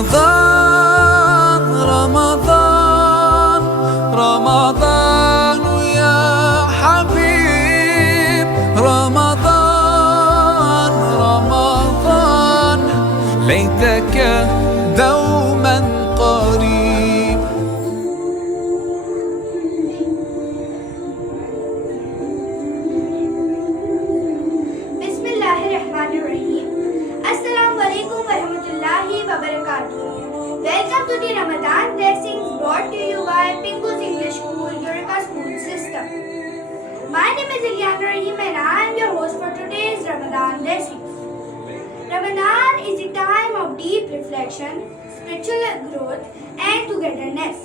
رمضان رمضان رمضان يا حبيب رمضان رمضان ليتك دوما قريب. Bismillahirrahmanirrahim. Assalamu alaikum warahmatullahi wabarakatuh. Welcome to the Ramadan blessings brought to you by Pingu's English School, Eureka School System. My name is Ilyana Rahim and I am your host for today's Ramadan blessings. Ramadan is a time of deep reflection, spiritual growth and togetherness.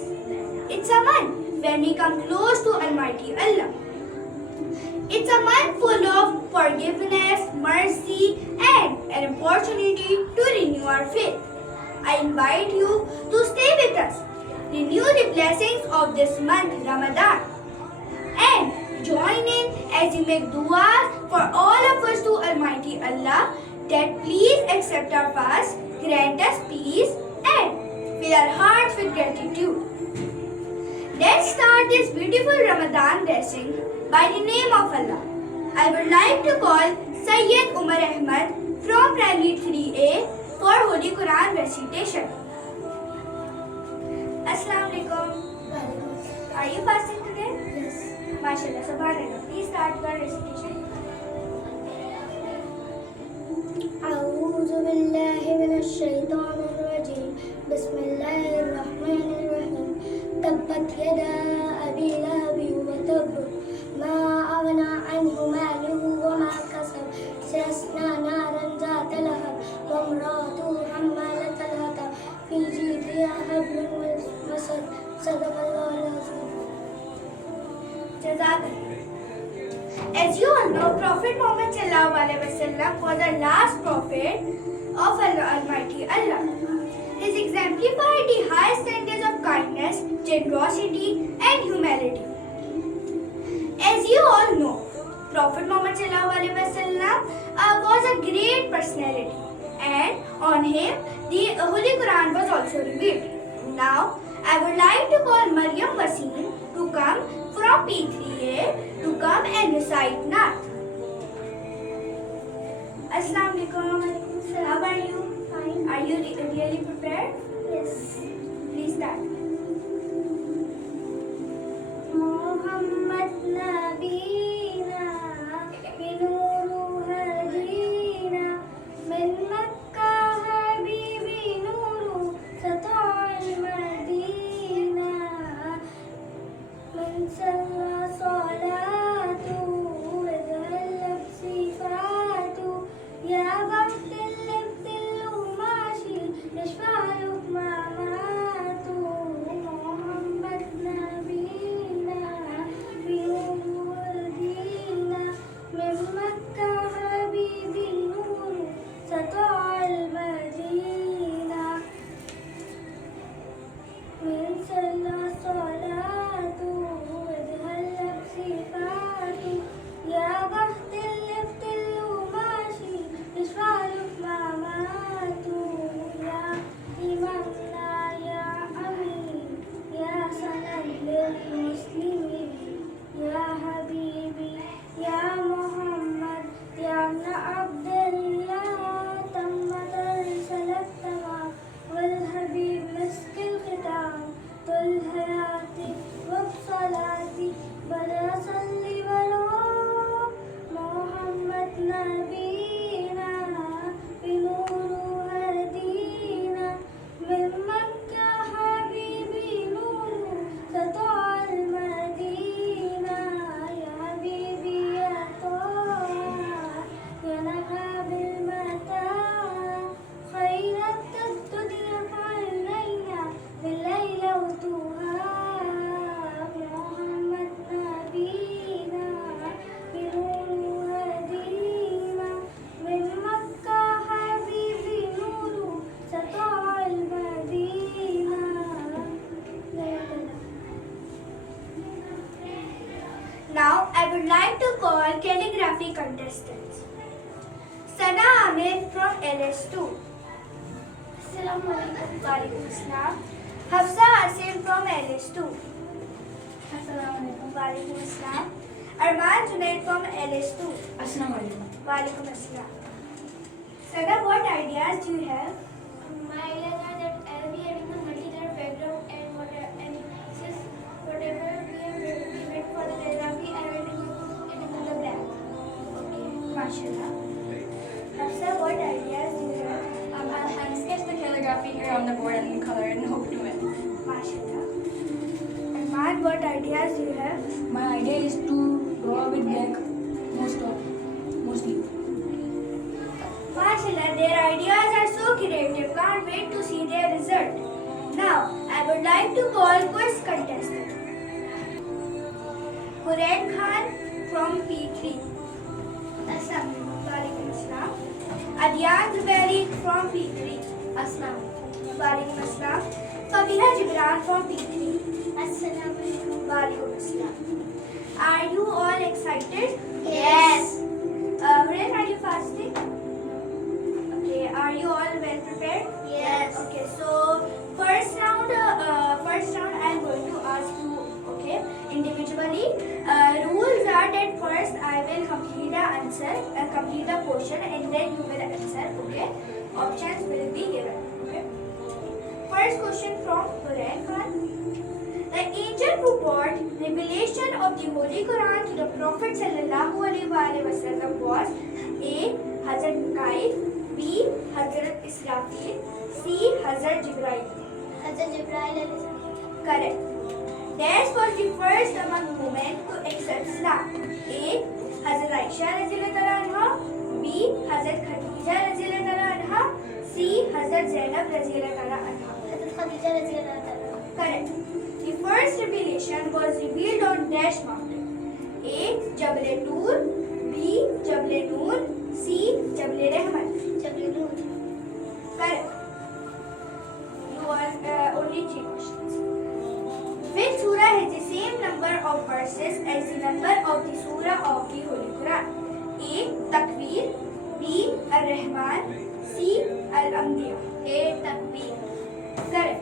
It's a month when we come close to Almighty Allah. It's a month full of forgiveness, mercy, and an opportunity to renew our faith. I invite you to stay with us, renew the blessings of this month, Ramadan, and join in as we make dua for all of us to Almighty Allah that please accept our fast, grant us peace, and fill our hearts with gratitude. Let's start this beautiful Ramadan blessing by the name of Allah. I would like to call Sayyid Umar Ahmad from Primary 3A for Holy Quran recitation. Assalamu alaikum. Are you fasting today? Yes. MashaAllah. Subhanallah. Please start your recitation. أعوذ بالله من الشيطان الرجيم بسم الله الرحمن الرحيم تبت يدا أبي لهب وتب ما أغنى عنه ماله وما كسب سيصلى نارا ذات لهب وامرأته حمالة الحطب في جيدها حبل من مسد صدق الله العظيم. Jazakallah. As you all know, Prophet Muhammad sallallahu alaihi wasallam was the last prophet of Almighty Allah. He exemplified the highest standards of kindness, generosity, and humanity. As you all know, Prophet Muhammad sallallahu alaihi wasallam was a great personality, and on him the Holy Quran was also revealed. Now, I would like to call Maryam Wasim to come from P3A to come and recite Naat. Assalamu alaikum. How are you? Fine. Are you really prepared? Yes. Please start. محمد نبينا بنور هدينا من مكة حبيبي نور سطع المدينة من صلى صلاته وذهل بصفاته يا بخت اللي بتله ماشي يشفع له مماته محمد نبينا بنور دينا من مكة حبيبي نور سطع المدينة من صلى صلاته وذهل بصفاته يا بخت اللي بتله ماشي يشفع له مماته يا إمامنا يا أمين يا سند للمسلمين يا حبيبي يا محمد يا ابن عبد الله تمت الرسالة تمام والحبيب مسك الختام طول حياتي وبصلاتي بلا صلي ولوم محمد نبينا بنور هدينا من مكة حبيبي نور سطع المدينة يا حبيبي يا طه يا نغاب المتاع خيرت الدنيا فعلينا بالليل وتوها محمد نبينا بنور هدينا من مكة حبيبي نور سطع المدينة. Now, I would like to call calligraphy contestants. Sana Amir from LS2. Assalamualaikum. Walaikum Assalam. Hafsa Asim from LS2. Assalamualaikum. Walaikum Assalam. Arman Junaid from LS2. Assalamualaikum. Walaikum Assalam. Sada, what ideas do you have? My ideas are that I'll be having a multi-color background and since whatever we made for the calligraphy, I will use it in the black. Okay, mashallah. Hafsa, what ideas do you have? I'll sketch the calligraphy here on the board and color it and hope to win. Mashallah. Arman, what ideas do you have? My idea is to draw with black mostly. Mashallah, their ideas are so creative. Can't wait to see their result. Now, I would like to call quiz contestant. Quran Khan from P3. Walaikum Assalam. Adyan Zubairi from P3. Walaikum Assalam. Fabiha Jibran from P3. Assalamualaikum. Walaikum Assalam. Are you all excited? Yes. When are you fasting? Okay, are you all well prepared? Yes. Okay, so first round I am going to ask you, okay, individually. Rules are that first I will complete the question and then you will answer, okay. Options will be given, okay. First question from Quran Khan. The angel who brought revelation of the Holy Quran to the Prophet sallallahu alaihi wasallam was A. Hazrat Mikail, B. Hazrat Israfil, C. Hazrat Jibrail. Hazrat Jibreel alayhi salam. Correct. Dash was the first among women to accept Islam. A. Hazrat Aisha radhiyallahu anha, B. Hazrat Khadija radhiyallahu anha, C. Hazrat Zainab radhiyallahu anha. Hazrat Khadija radhiyallahu anha. Correct. The first revelation was revealed on Dash Mountain. A. Jabal Tur, B. Jabal Noor, C. Jabal Rahman. Jibreel. Correct. You want only 3 questions. Which surah has the same number of verses as the number of the surah of the Holy Quran? A. Takbir, B. Ar-Rahman, C. Al-Anbiya. A. Takbir. Correct.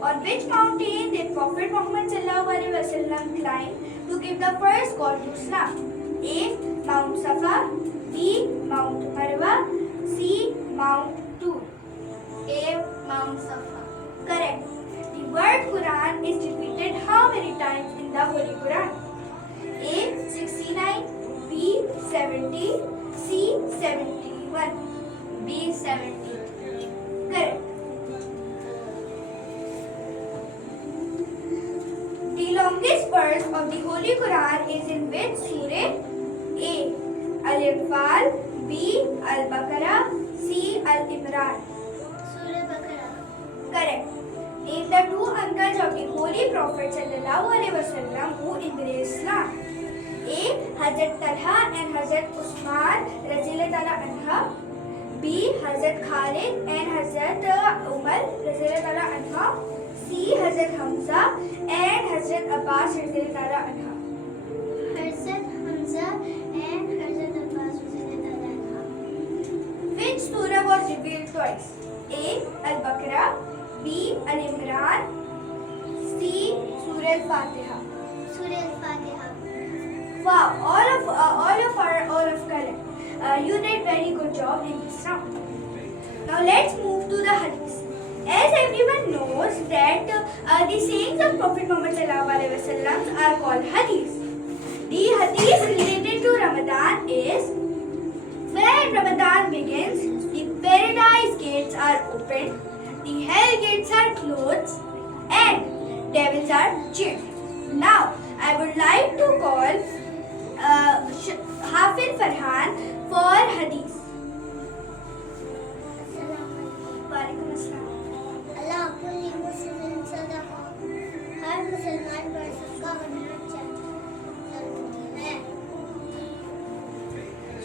On which mountain did Prophet Muhammad sallallahu alaihi wasallam climb to give the first call to Islam? A. Mount Safa, B. Mount Marwa, C. Mount Tur. A. Mount Safa. Correct. The word Quran is repeated how many times in the Holy Quran? A. 69, B. 70, C. 71. B. 70. Correct. The longest verse of the Holy Quran is in which surah? A. Al-Anfal, B. Al-Baqarah, C. Al-Imran. Surah Baqarah. Correct. Name the 2 uncles of the Holy Prophet sallallahu alaihi wasallam who embraced Islam. A. Hazrat Talha and Hazrat Usman radhiyallahu anha. B. Hazrat Khalid and Hazrat Umar radhiyallahu anha. C. Hazrat Hamza and Hazrat Abbas radhiyallahu anha. Hazrat Hamza and Hazrat Abbas radhiyallahu anha. Which surah was revealed twice? A. Al-Baqarah, B. Al-Imran, C. Surah Al-Fatiha. Surah Al-Fatiha. Wow, all of correct. You did very good job in this round. Now let's move to the hadith. As everyone knows that the sayings of Prophet Muhammad sallallahu alaihi wasallam are called hadith. The hadith related to Ramadan is when Ramadan begins, the paradise gates are opened, the hell gates are closed, and devils are chained. Now, I would like to call Hafiz Farhan for hadith. Assalamualaikum. Walaikum Assalam. Allah kulli muslimin sadaqa. हर मुसलमान पर सदका करना चाहिए है.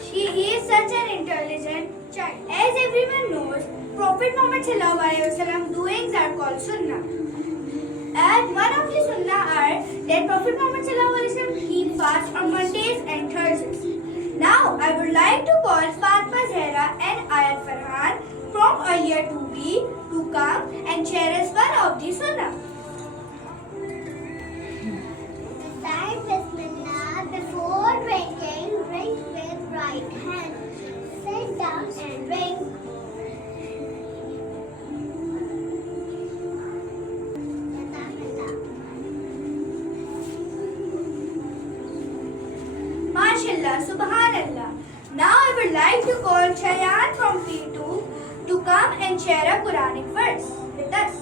He is such an intelligent child. As everyone knows, Prophet Muhammad sallallahu alaihi wasallam doings are called sunnah. And one of the sunnah are that Prophet Muhammad sallallahu alaihi wasallam keep fast on Mondays and Thursdays. Now I would like to call Fatma Zahra and Ayat Farhan from earlier to be to come and share us one of the sunnah. Recite Bismillah before drinking. Drink with right hand. Sit down and drink. MashaAllah, Subhanallah. Now I would like to call Shayan from P2 to come and share a Quranic verse with us.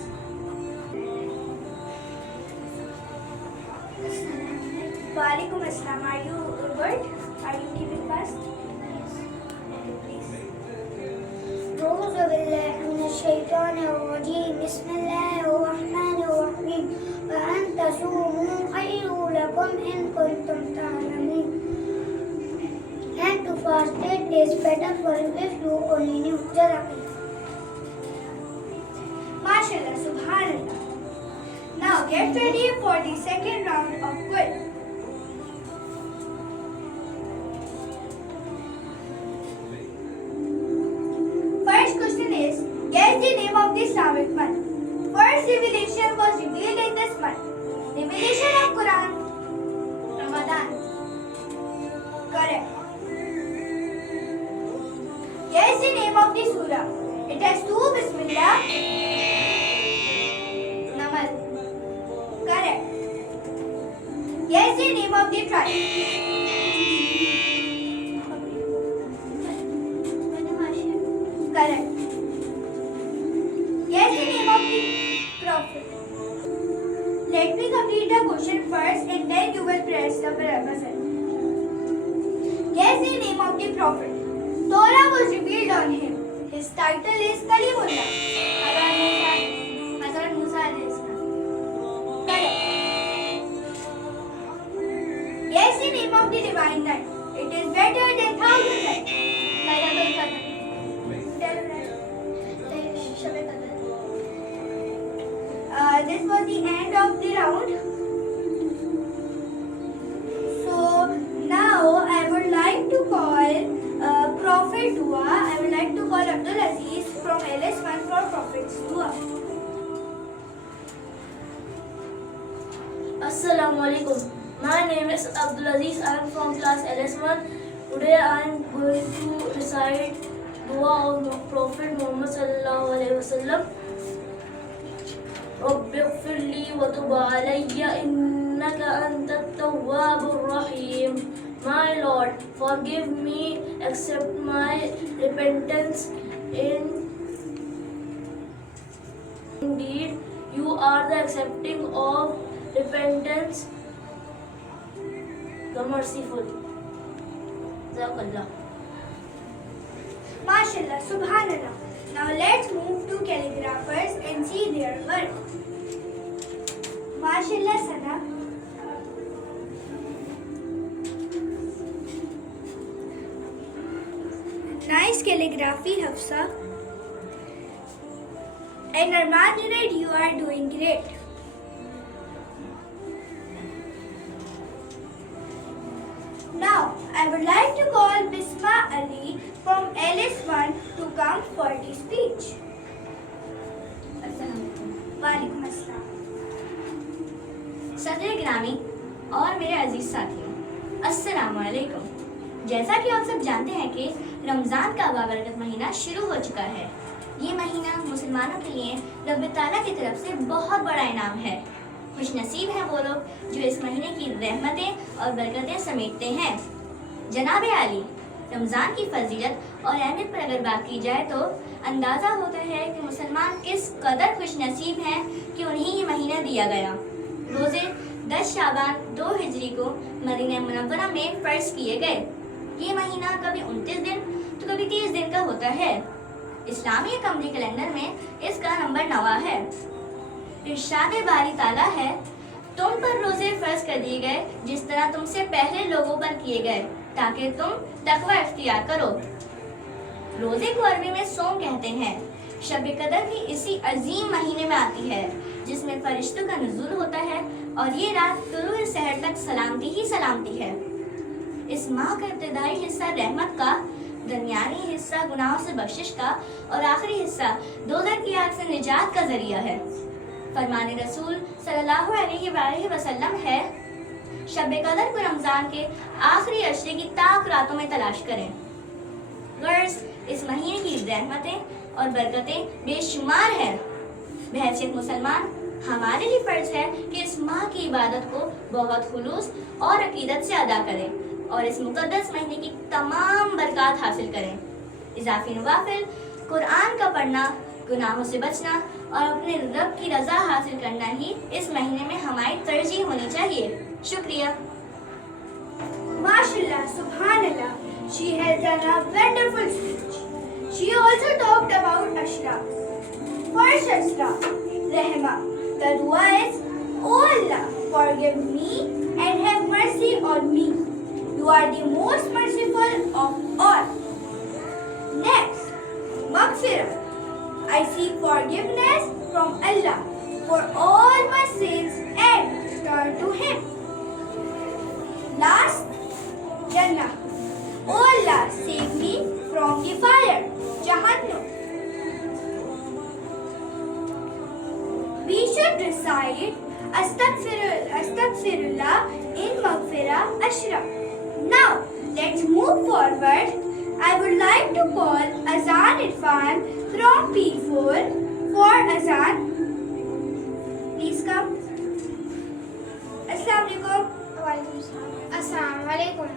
Walaikum Assalam. Are you good? Are you keeping fast? Please. أعوذ بالله من الشيطان الرجيم بسم الله الرحمن الرحيم وأن تصوموا خير لكم إن كنتم تعلمون. And to fast it is better for you if you only knew. Jazakallah. MashaAllah, Subhanallah. Now get ready for the second round of quiz. First question is, guess the name of the Islamic month. First revelation was revealed in this month. Revelation of Quran. Ramadan. Correct. Guess the name of the surah. It has two Bismillah. Namal. Correct. Guess the name of the tribe. Correct. Guess the name of the prophet. Let me complete the question first and then you will press the button. Guess the name of the prophet. Torah was revealed on him. His title is Kalimullah. Hazrat Musa alayhi salam. Correct. Guess the name of the divine night. It is better than 1,000 nights. Laylatul Qadr. This was the end of the round. So now I would like to call Prophet Dua. I would like to call Abdul Aziz from LS1 for Prophet's Dua. Assalamu alaikum. My name is Abdul Aziz. I am from class LS1. Today I am going to recite Dua of Prophet Muhammad sallallahu alaihi wasallam. رب اغفر لي وتب علي إنك أنت التواب الرحيم. My Lord, forgive me, accept my repentance. Indeed, you are the accepting of repentance, the merciful. Jazakallah. MashaAllah, Subhanallah. Now let's move to calligraphers and see their work. MashaAllah, Sana. Nice calligraphy, Hafsa. And Arman Junaid, you are doing great. Now, I would like to call Bisma Ali from LS1 to come for the speech. Walaikum Assalam. सदर ग्रामी और मेरे अजीज साथियों, अस्सलाम वालेकुम। जैसा कि आप सब जानते हैं कि रमज़ान का बाबरकत महीना शुरू हो चुका है। ये महीना मुसलमानों के लिए रब ताला की तरफ से बहुत बड़ा इनाम है। खुश नसीब हैं वो लोग जो इस महीने की रहमतें और बरकतें समेटते हैं। जनाब आली, रमज़ान की फजीलत और अहमियत पर अगर बात की जाए तो अंदाज़ा होता है कि मुसलमान किस कदर खुश नसीब हैं कि उन्हें ये महीना दिया गया। रोज़े 10 शाबान 2 हिजरी को मदीना मुनव्वरा में फ़र्ज किए गए। ये महीना कभी 29 दिन तो कभी 30 दिन का होता है। इस्लामी कमरी कैलेंडर में इसका नंबर 9 है। इरशाद बारी ताला है, तुम पर रोज़े फ़र्ज कर दिए गए जिस तरह तुमसे पहले लोगों पर किए गए, ताकि तुम तकवा इख्तियार करो। रोज़े को अरबी में सोम कहते हैं। शब कदर भी इसी अजीम महीने में आती है जिसमें फरिश्तों का नुज़ूल होता है और ये रात तुलूए सहर तक सलामती ही सलामती है। इस माह का इब्तिदाई हिस्सा रहमत का, درمیانی حصہ گناہوں سے بخشش کا اور آخری حصہ دوزخ کی آگ سے نجات کا ذریعہ ہے۔ فرمان رسول صلی اللہ علیہ وآلہ وسلم ہے، شب قدر کو رمضان کے آخری عشرے کی تاک راتوں میں تلاش کریں۔ غرض اس مہینے کی رحمتیں اور برکتیں بے شمار ہیں۔ بحیثیت مسلمان ہمارے لیے فرض ہے کہ اس ماہ کی عبادت کو بہت خلوص اور عقیدت سے ادا کریں اور اس مقدس مہینے کی تمام برکات حاصل کریں۔ اضافی نوافل، قرآن کا پڑھنا، گناہوں سے بچنا اور اپنے رب کی رضا حاصل کرنا ہی اس مہینے میں ہماری ترجیح ہونی چاہیے۔ شکریہ۔ MashaAllah, Subhanallah, she has done a wonderful speech. She also talked about Ashra. First Ashra, Rahma. The dua is, "O Allah, forgive me and have mercy on me. You are the most merciful of all." Next, Maghfirah. I seek forgiveness from Allah for all my sins and turn to Him. Last, Jannah. O Allah, save me from the fire, Jahannam. We should recite Astaghfirullah in Maghfirah Ashra. Now, let's move forward. I would like to call Azan Irfan from P4 for Azan. Please come. Assalamualaikum. Assalamualaikum.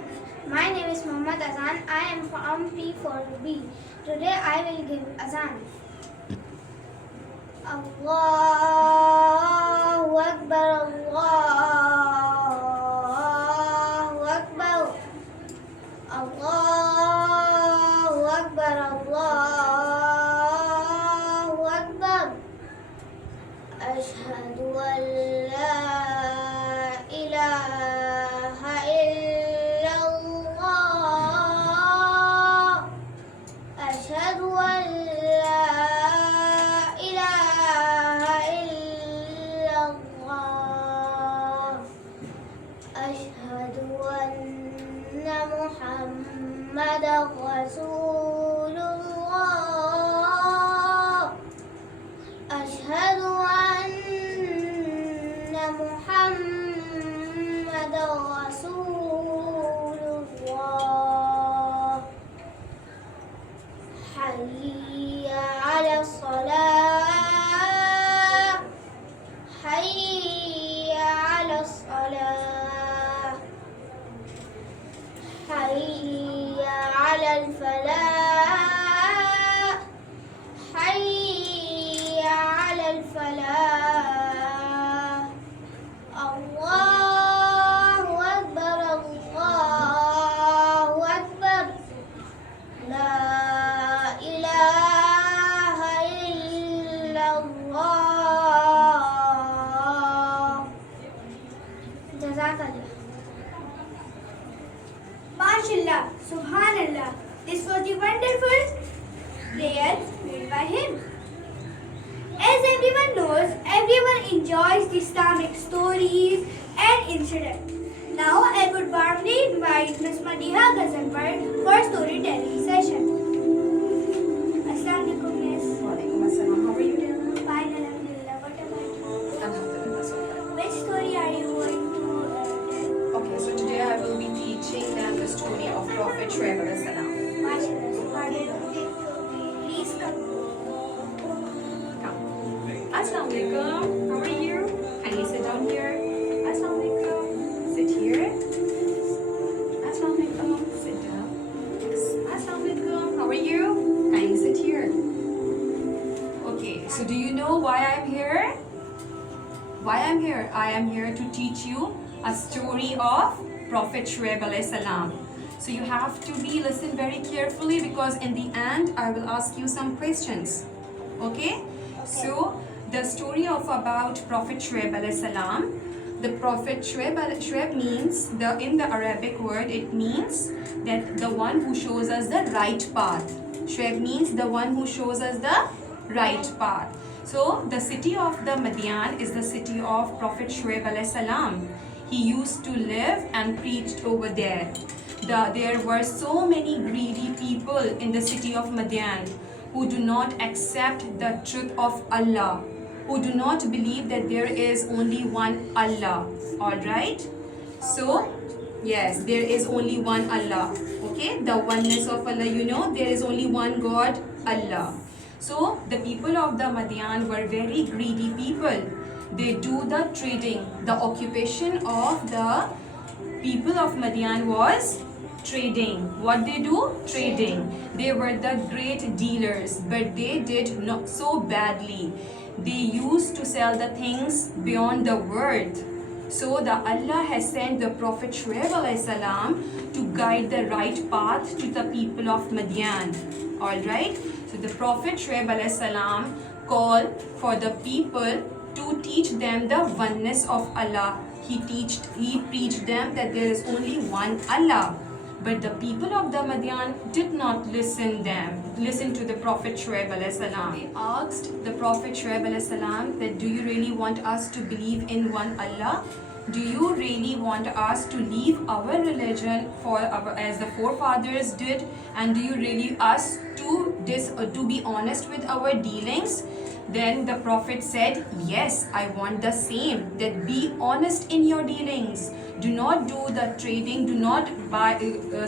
My name is Muhammad Azan. I am from P4B. Today I will give Azan. Allahu Akbar, Allahu Akbar, Allahu Akbar, Allahu Akbar. Ashhadu an la ilaha illallah. Ashhadu an la ilaha illallah. Ashhadu anna Muhammadan Rasulullah. Ashhadu anna Muhammadan Rasulullah. Hayya 'ala salah. Hayya 'ala salah. Hayya 'ala al-falah. Hayya 'ala al-falah. Allahu Akbar, Allahu Akbar. La ilaha illallah. Jazakallah. MashaAllah, Subhanallah. This was the wonderful prayer made by him. As everyone knows, everyone enjoys the Islamic stories and incidents. Now I would warmly invite Ms. Madiha Ghazanfar for storytelling session. Assalamualaikum, Miss. Walaikum assalam. How are you doing? Fine, Alhamdulillah. What about you? Alhamdulillah, so far. Which story are you going to tell? Okay, so today I will be teaching them the story of Prophet Shuaib alayhi salam. MashaAllah, Subhanallah. Please come. Come. Assalamu alaikum. How are you? Can you sit down here? Assalamu alaikum. Sit here. Assalamu alaikum. Sit down. Yes. Assalamu alaikum. How are you? Can you sit here? Okay, so do you know why I'm here? Why I'm here? I am here to teach you a story of Prophet Shuaib alayhi salam. So you have to listen very carefully because in the end I will ask you some questions. Okay? So the story of about Prophet Shuaib alayhi salam. The Prophet Shuaib means in the Arabic word it means that the one who shows us the right path. Shuaib means the one who shows us the right path. So the city of the Madian is the city of Prophet Shuaib alayhi salam. He used to live and preached over there. there were so many greedy people in the city of Madian who do not accept the truth of Allah, who do not believe that there is only one Allah. All right? So, yes, there is only one Allah. Okay, the oneness of Allah, there is only one God, Allah. So the people of the Madian were very greedy people. They do the trading. The occupation of the people of Madian was trading. What they do? Trading. They were the great dealers, but they did not so badly. They used to sell the things beyond the worth. So the Allah has sent the Prophet Shuaib alayhi salam to guide the right path to the people of Madian. Alright? So the Prophet Shuaib alayhi salam called for the people to teach them the oneness of Allah. He preached them that there is only one Allah. But the people of the Madian did not listen to the Prophet Shuaib alayhi salam. They asked the Prophet Shuaib alayhi salam that, do you really want us to believe in one Allah? Do you really want us to leave our religion as the forefathers did? And do you really us to be honest with our dealings? Then the Prophet said, yes, I want the same, that be honest in your dealings. Do not do the trading, do not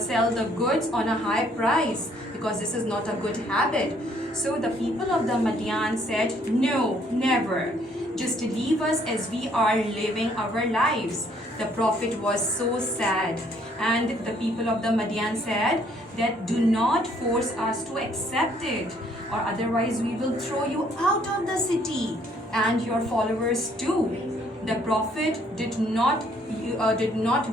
sell the goods on a high price, because this is not a good habit. So the people of the Madian said, no, never. Just leave us as we are living our lives. The Prophet was so sad. And the people of the Madian said that do not force us to accept it, or otherwise we will throw you out of the city and your followers too. The Prophet did not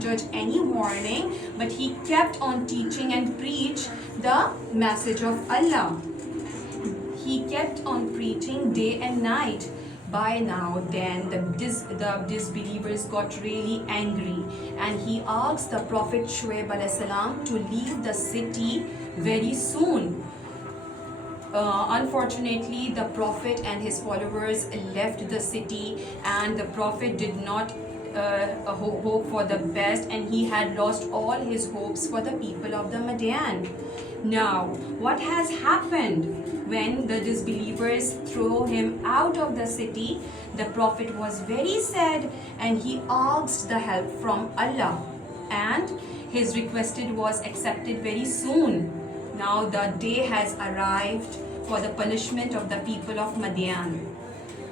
judge any warning, but he kept on teaching and preach the message of Allah. He kept on preaching day and night. By now, then the disbelievers got really angry, and he asked the Prophet Shuaib alayhi salam to leave the city very soon. Unfortunately, the Prophet and his followers left the city, and the Prophet did not hope for the best, and he had lost all his hopes for the people of the Madian. Now, what has happened? When the disbelievers threw him out of the city, the Prophet was very sad, and he asked the help from Allah, and his requested was accepted very soon. Now the day has arrived for the punishment of the people of Madian.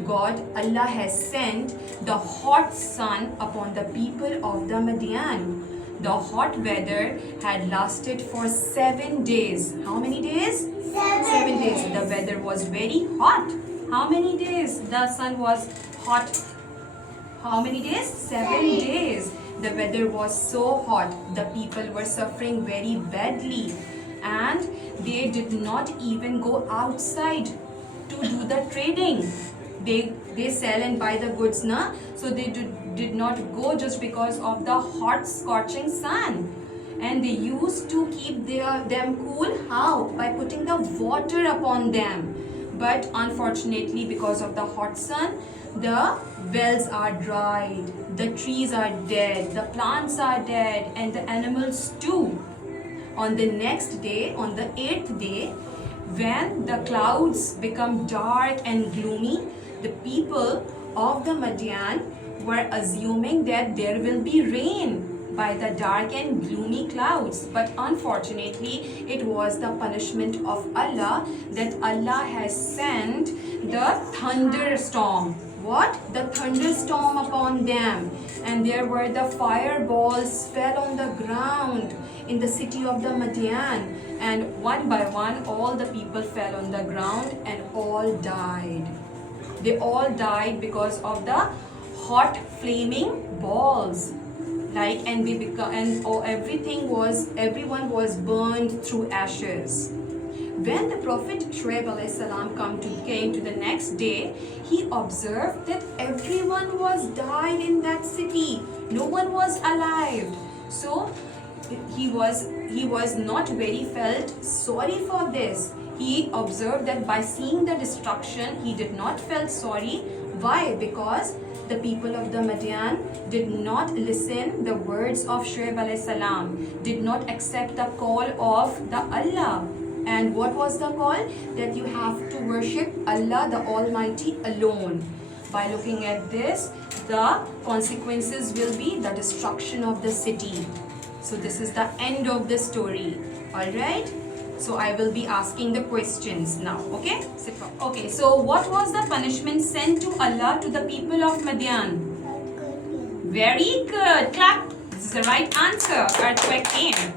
Allah has sent the hot sun upon the people of the Madian. The hot weather had lasted for 7 days. How many days? 7 days. The weather was very hot. How many days the sun was hot? How many days? 7 days. The weather was so hot. The people were suffering very badly, and they did not even go outside to do the trading. They sell and buy the goods, na? So they did not go just because of the hot scorching sun. And they used to keep them cool. How? By putting the water upon them. But unfortunately, because of the hot sun, the wells are dried, the trees are dead, the plants are dead, and the animals too. On the next day, on the 8th day, when the clouds become dark and gloomy, the people of the Madian were assuming that there will be rain by the dark and gloomy clouds. But unfortunately, it was the punishment of Allah that Allah has sent the thunderstorm. What? The thunderstorm upon them. And there were the fireballs fell on the ground in the city of the Madian. And one by one, all the people fell on the ground and all died. They all died because of the hot flaming balls. Everyone was burned through ashes. When the Prophet Shuaib alayhi salam came to the next day, he observed that everyone was died in that city. No one was alive. So he was not very felt sorry for this. He observed that by seeing the destruction, he did not felt sorry. Why? Because the people of the Madian did not listen the words of Shuaib alayhi salam, did not accept the call of the Allah. And what was the call? That you have to worship Allah the Almighty alone. By looking at this, the consequences will be the destruction of the city. So this is the end of the story. Alright? So I will be asking the questions now. Okay? Okay, so what was the punishment sent to Allah to the people of Madian? Very good. Clap. This is the right answer. Earthquake came.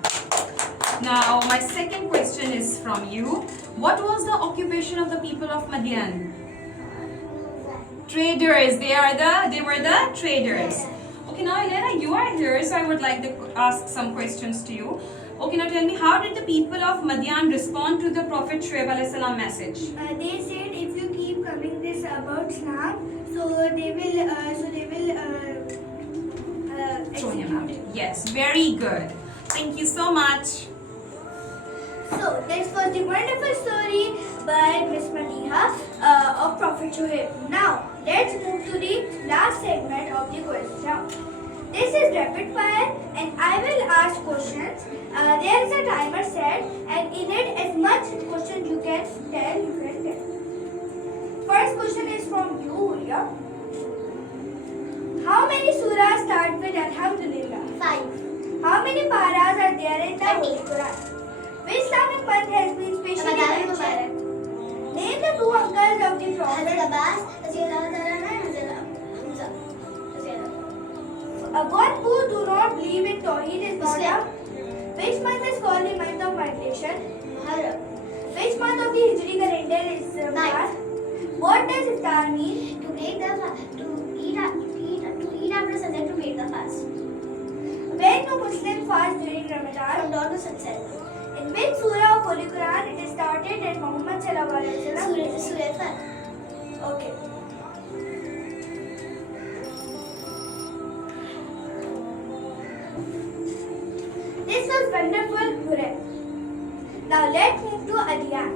Now my second question is from you. What was the occupation of the people of Madian? Traders. They were the traders. Okay, now Elena, you are here, so I would like to ask some questions to you. Okay, now tell me, how did the people of Madian respond to the Prophet Shuaib alayhi salam message? They said if you keep coming this about Islam, so they will Throw him out. Yes, very good. Thank you so much. So this was the wonderful story by Miss Madiha of Prophet Shuaib. Now let's move to the last segment of the quiz round. This is rapid fire and I will ask questions. There is a timer set and in it as much questions you can tell, you can tell. First question is from you, Huria. How many surahs start with Alhamdulillah? 5. How many paras are there in the Holy Quran? Which Islamic month has been specially Ramadan mentioned? Name the two uncles of the Prophet. Hazrat Abbas, Hazrat Hamza. One who do not believe in Tawheed is not a. Which month is called the month of meditation? Muharram. Which month of the Hijri calendar is Ramadan? What does iftar mean? To eat after sunset to break the fast. When do Muslims fast during Ramadan? From dawn to sunset. In which surah of Holy Quran it is started that Muhammad sallallahu alaihi wasallam? Surah Fat. Okay. This was wonderful, Hooray. Now let's move to Adyan.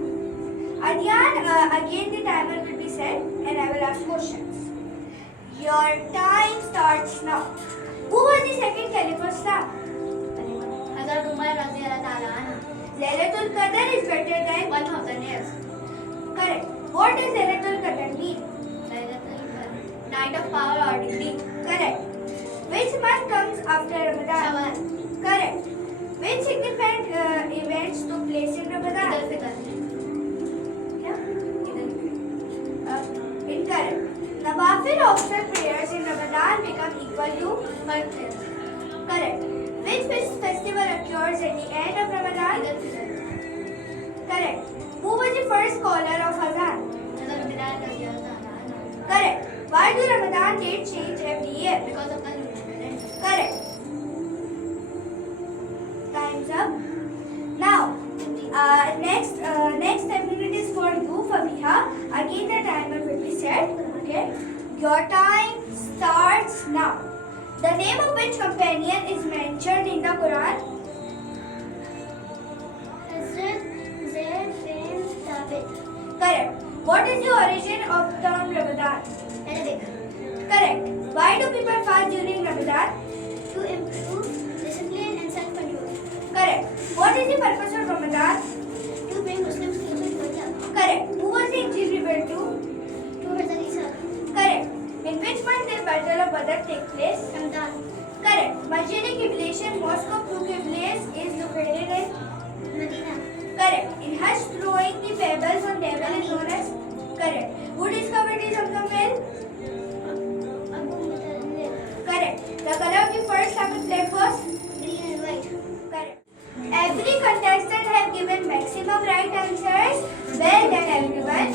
Adyan, again the timer will be set and I will ask questions. Your time starts now. Who was the second caliph of Islam? Hazrat Umar radiyallahu ta'ala anha. Laylatul Qadr is better than 1000 years. Correct. What does Laylatul Qadr mean? Night of power or degree. Correct. Which month comes after Ramadan? Shawwal. Correct. Which significant events took place in Ramadan? Eid al-Fitr. Incorrect. Nawafil optional prayers in Ramadan become equal to 5 years. correct. Which festival occurs at the end of Ramadan? Eid al-Fitr. Correct. Who was the first caller of Azan? Hazrat Bilal radiyallahu ta'ala anha. Correct. Why do Ramadan dates change every year? Because of the lunar calendar. Correct. Time's up. Now, next 10 minutes is for you, Fabiha. Again, the timer will be set. Okay. Your time starts now. The name of which companion is mentioned in the Quran? Hazrat Zayd bin Thabit. Correct. What is the origin of the term Ramadan? Arabic. Correct. Why do people fast during Ramadan? To improve discipline and self-control. Correct. What is the purpose of Ramadan? To bring Muslims closer to Allah. Correct. Who was the Injil revealed to? To Hazrat Isa. Correct. In which month did Battle of Badr take place? Ramadan. Correct. Masjid-e-Qiblation, Mosque of Two Qiblas is located in? Medina. Correct. In Hajj, throwing the pebbles on devil is known as? Correct. Who discovered the Zamzam well? Abu Muttalib. Correct. The color of the first Islamic flag was? Green and white. Correct. Every contestant have given maximum right answers. Well done, everyone.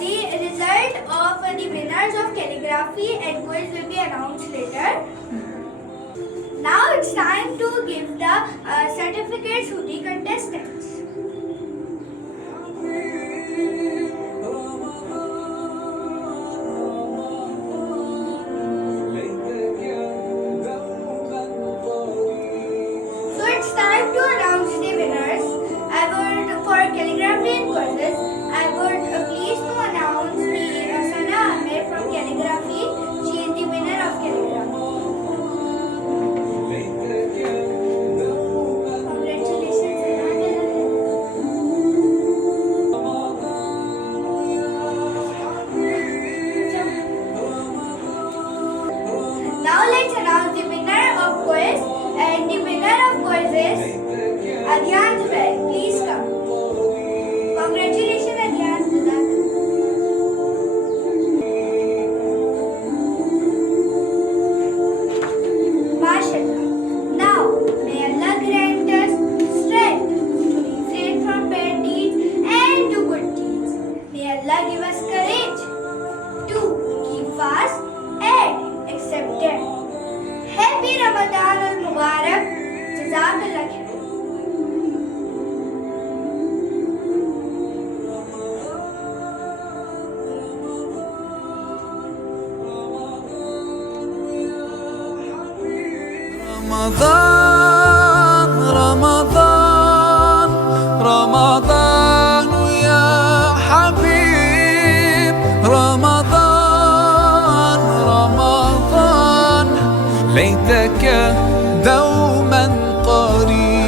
The result of the winners of calligraphy and quiz will be announced later. Now it's time to give the certificates to the contestants. So it's time to announce the winners. I would, for calligraphy and quizzes, I would please to announce the Sana Ahmed from calligraphy. She is for this? Adyan Zubair, please come. Congratulations, Adyan. MashaAllah. Now, may Allah grant us strength to refrain from bad deeds and do good deeds. May Allah give us courage to keep fast and accept them. Happy Ramadan al-Mubarak. Jazakallah khair. Ramzan Ramzan Ramzan يا حبيب رمضان رمضان ليتك دوما قريب